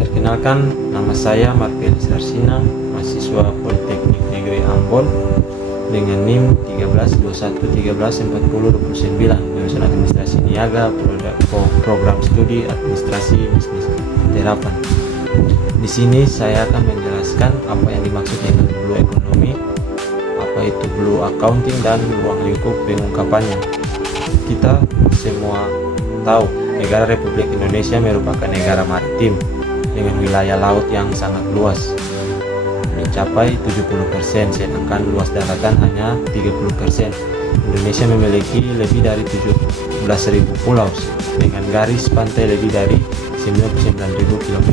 Perkenalkan, nama saya Marvelis Arsina, mahasiswa Politeknik Negeri Ambon dengan NIM 1321134029, jurusan Administrasi Niaga, Program Studi Administrasi Bisnis Terapan. Di sini saya akan menjelaskan apa yang dimaksud dengan Blue Economy, apa itu Blue Accounting, dan ruang lingkup pengungkapannya. Kita semua tahu negara Republik Indonesia merupakan negara maritim dengan wilayah laut yang sangat luas, mencapai 70%, sedangkan luas daratan hanya 30%. Indonesia memiliki lebih dari 17.000 pulau dengan garis pantai lebih dari 99.000 km.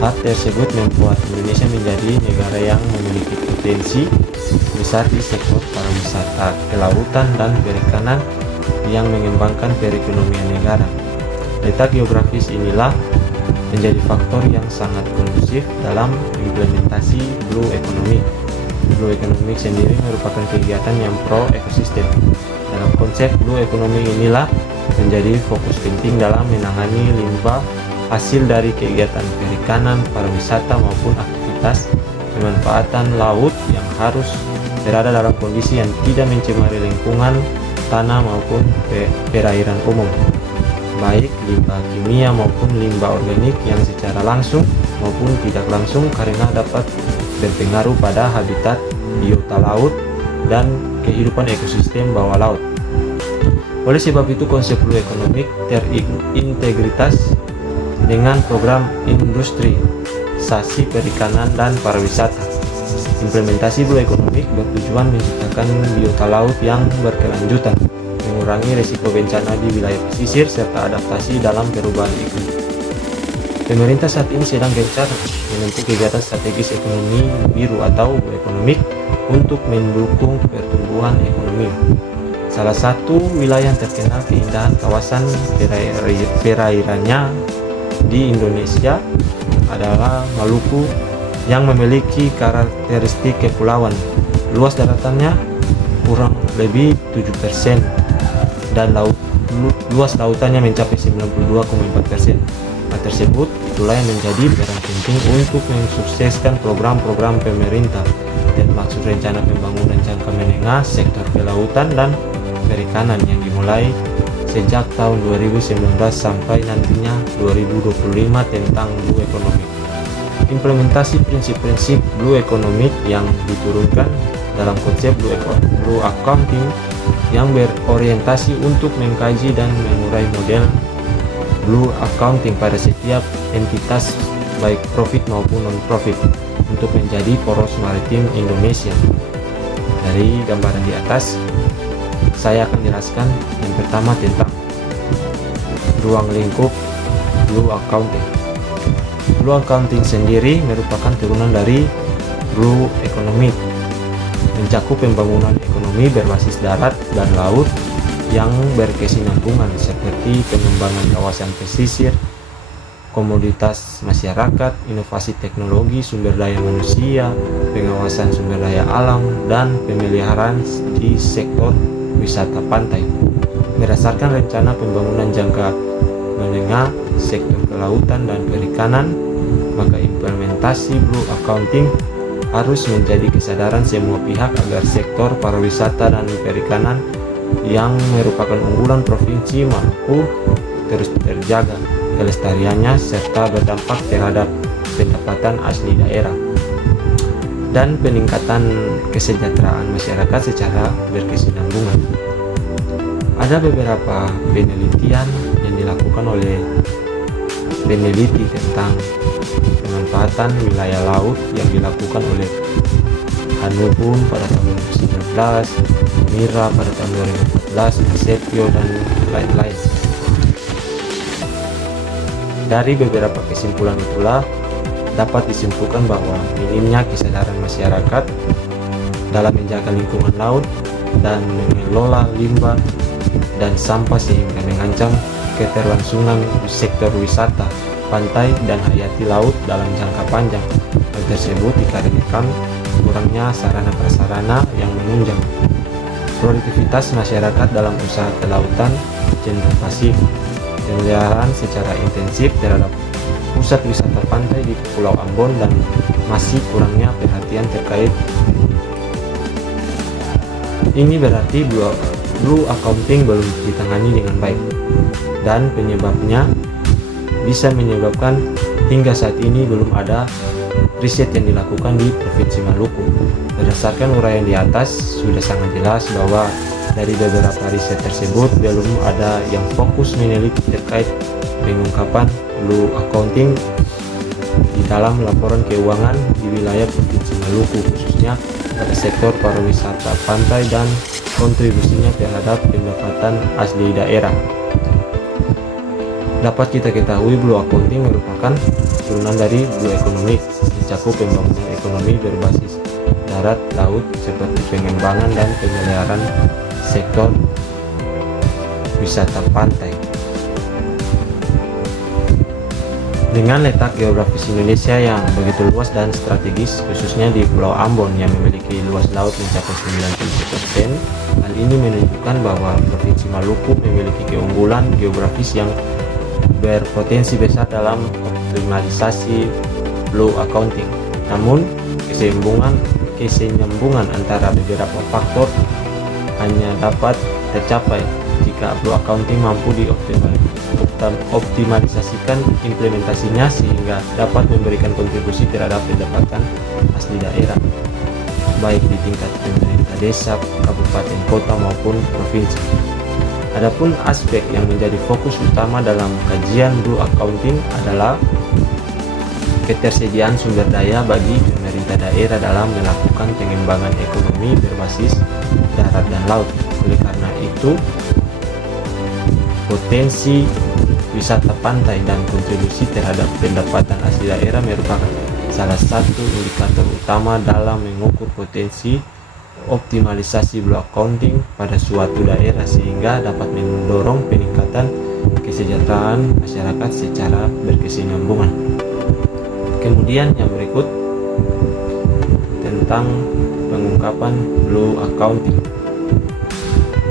Hal tersebut membuat Indonesia menjadi negara yang memiliki potensi besar di sektor pariwisata, kelautan, dan perikanan yang mengembangkan perekonomian negara. Letak geografis inilah menjadi faktor yang sangat kondusif dalam implementasi Blue Economy. Blue Economy sendiri merupakan kegiatan yang pro ekosistem. Dalam konsep Blue Economy inilah menjadi fokus penting dalam menangani limbah hasil dari kegiatan perikanan, pariwisata maupun aktivitas pemanfaatan laut yang harus berada dalam kondisi yang tidak mencemari lingkungan, tanah maupun perairan umum, baik limbah kimia maupun limbah organik yang secara langsung maupun tidak langsung karena dapat berpengaruh pada habitat biota laut dan kehidupan ekosistem bawah laut. Oleh sebab itu, konsep Blue Economic terintegritas dengan program industrialisasi perikanan dan pariwisata. Implementasi Blue Economic bertujuan menciptakan biota laut yang berkelanjutan, mengurangi risiko bencana di wilayah pesisir, serta adaptasi dalam perubahan iklim. Pemerintah saat ini sedang gencar menempuh kegiatan strategis ekonomi biru atau Blue Economic untuk mendukung pertumbuhan ekonomi. Salah satu wilayah yang terkenal keindahan kawasan perairannya di Indonesia adalah Maluku yang memiliki karakteristik kepulauan. Luas daratannya kurang lebih 7% dan luas lautannya mencapai 92,4%. Hal tersebut itulah yang menjadi peran penting untuk mensukseskan program-program pemerintah, termasuk rencana pembangunan jangka menengah sektor kelautan dan perikanan yang dimulai sejak tahun 2019 sampai nantinya 2025 tentang Blue Economy. Implementasi prinsip-prinsip Blue Economy yang diturunkan dalam konsep Blue Accounting yang berorientasi untuk mengkaji dan mengurai model Blue Accounting pada setiap entitas baik profit maupun non-profit untuk menjadi poros maritim Indonesia. Dari gambaran di atas, saya akan jelaskan yang pertama tentang ruang lingkup Blue Accounting. Blue Accounting sendiri merupakan turunan dari Blue Economy, mencakup pembangunan ekonomi berbasis darat dan laut yang berkesinambungan seperti pengembangan kawasan pesisir, komoditas masyarakat, inovasi teknologi, sumber daya manusia, pengawasan sumber daya alam, dan pemeliharaan di sektor wisata pantai. Berdasarkan rencana pembangunan jangka menengah sektor kelautan dan perikanan, maka implementasi Blue Accounting harus menjadi kesadaran semua pihak agar sektor pariwisata dan perikanan yang merupakan unggulan Provinsi Maluku terus terjaga kelestariannya serta berdampak terhadap pendapatan asli daerah dan peningkatan kesejahteraan masyarakat secara berkesinambungan. Ada beberapa penelitian yang dilakukan oleh peneliti tentang pemanfaatan wilayah laut yang dilakukan oleh Hanubun pada tahun 2019, Mira pada tahun 2014, Setio, dan lain-lain. Dari beberapa kesimpulan itulah dapat disimpulkan bahwa minimnya kesadaran masyarakat dalam menjaga lingkungan laut dan mengelola limbah dan sampah sehingga mengancam keterlangsungan sektor wisata, pantai, dan hayati laut dalam jangka panjang. Hal tersebut dikarenakan kurangnya sarana-prasarana yang menunjang. Produktivitas masyarakat dalam usaha kelautan cenderung pasif pemeliharaan secara intensif terhadap pusat wisata pantai di Pulau Ambon dan masih kurangnya perhatian terkait ini berarti blue accounting belum ditangani dengan baik, dan penyebabnya bisa menyebabkan hingga saat ini belum ada riset yang dilakukan di Provinsi Maluku. Berdasarkan uraian di atas, sudah sangat jelas bahwa dari beberapa riset tersebut belum ada yang fokus meneliti terkait pengungkapan blue accounting di dalam laporan keuangan di wilayah Provinsi Maluku, khususnya pada sektor pariwisata pantai dan kontribusinya terhadap pendapatan asli daerah. Dapat kita ketahui, blue accounting merupakan turunan dari blue economy, mencakup pembangunan ekonomi berbasis darat laut seperti pengembangan dan pemeliharaan sektor wisata pantai. Dengan letak geografis Indonesia yang begitu luas dan strategis, khususnya di Pulau Ambon yang memiliki luas laut mencapai 90%, hal ini menunjukkan bahwa Provinsi Maluku memiliki keunggulan geografis yang berpotensi besar dalam optimalisasi blue accounting. Namun, keseimbangan antara beberapa faktor hanya dapat tercapai jika blue accounting mampu dioptimalisasikan implementasinya sehingga dapat memberikan kontribusi terhadap pendapatan asli daerah, baik di tingkat pemerintah desa, kabupaten, kota maupun provinsi. Adapun aspek yang menjadi fokus utama dalam kajian blue accounting adalah ketersediaan sumber daya bagi pemerintah daerah dalam melakukan pengembangan ekonomi berbasis darat dan laut. Oleh karena itu, potensi wisata pantai dan kontribusi terhadap pendapatan asli daerah merupakan salah satu indikator utama dalam mengukur potensi optimalisasi blue accounting pada suatu daerah sehingga dapat mendorong peningkatan kesejahteraan masyarakat secara berkesinambungan. Kemudian yang berikut tentang pengungkapan blue accounting.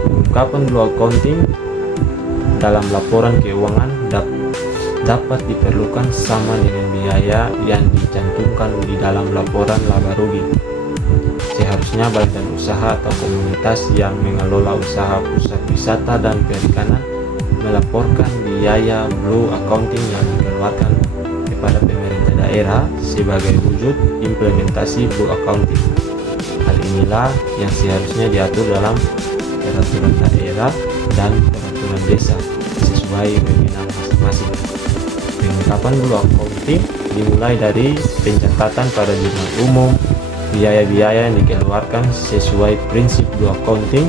Pengungkapan blue accounting dalam laporan keuangan dapat diperlukan sama dengan biaya yang dicantumkan di dalam laporan laba rugi. Seharusnya badan usaha atau komunitas yang mengelola usaha pusat wisata dan perikanan melaporkan biaya blue accounting yang dikeluarkan kepada pemerintah daerah sebagai wujud implementasi blue accounting. Hal inilah yang seharusnya diatur dalam peraturan daerah dan peraturan desa sesuai wewenang masing-masing. Pengungkapan blue accounting dimulai dari pencatatan pada jurnal umum. Biaya-biaya yang dikeluarkan sesuai prinsip blue accounting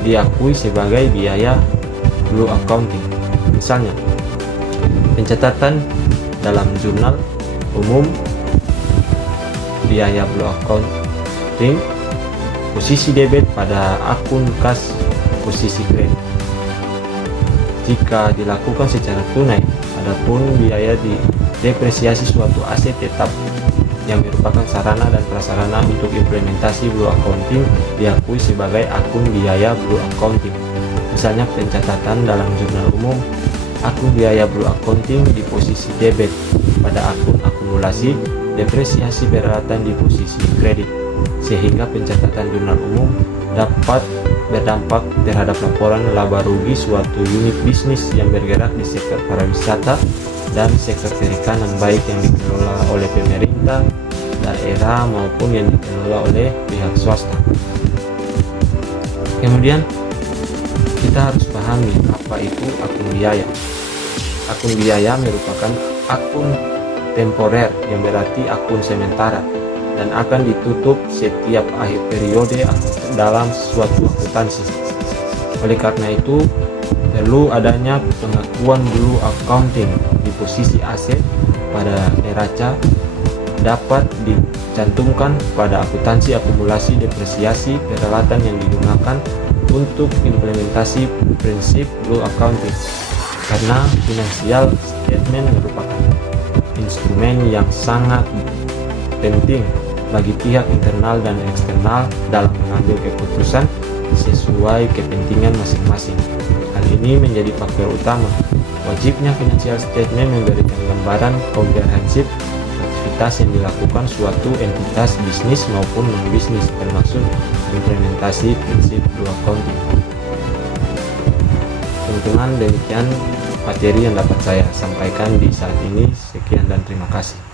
diakui sebagai biaya blue accounting. Misalnya, pencatatan dalam jurnal umum biaya blue accounting, posisi debit pada akun kas posisi kredit jika dilakukan secara tunai. Adapun biaya di depresiasi suatu aset tetap yang merupakan sarana dan prasarana untuk implementasi blue accounting diakui sebagai akun biaya blue accounting. Misalnya pencatatan dalam jurnal umum akun biaya blue accounting di posisi debit pada akun akumulasi depresiasi peralatan di posisi kredit, sehingga pencatatan jurnal umum dapat berdampak terhadap laporan laba rugi suatu unit bisnis yang bergerak di sektor pariwisata dan sektor perikanan, baik yang dikelola oleh pemerintah daerah maupun yang dikelola oleh pihak swasta. Kemudian kita harus pahami apa itu akun biaya. Akun biaya merupakan akun temporer yang berarti akun sementara dan akan ditutup setiap akhir periode dalam suatu akuntansi. Oleh karena itu, perlu adanya pengakuan blue accounting di posisi aset pada neraca dapat dicantumkan pada akuntansi akumulasi depresiasi peralatan yang digunakan untuk implementasi prinsip blue accounting, karena financial statement merupakan instrumen yang sangat penting bagi pihak internal dan eksternal dalam mengambil keputusan sesuai kepentingan masing-masing. Hal ini menjadi faktor utama Wajibnya financial statement memberikan gambaran komprehensif aktivitas yang dilakukan suatu entitas bisnis maupun non-bisnis, termasuk implementasi prinsip dua accounting. Teman-teman, demikian materi yang dapat saya sampaikan di saat ini. Sekian dan terima kasih.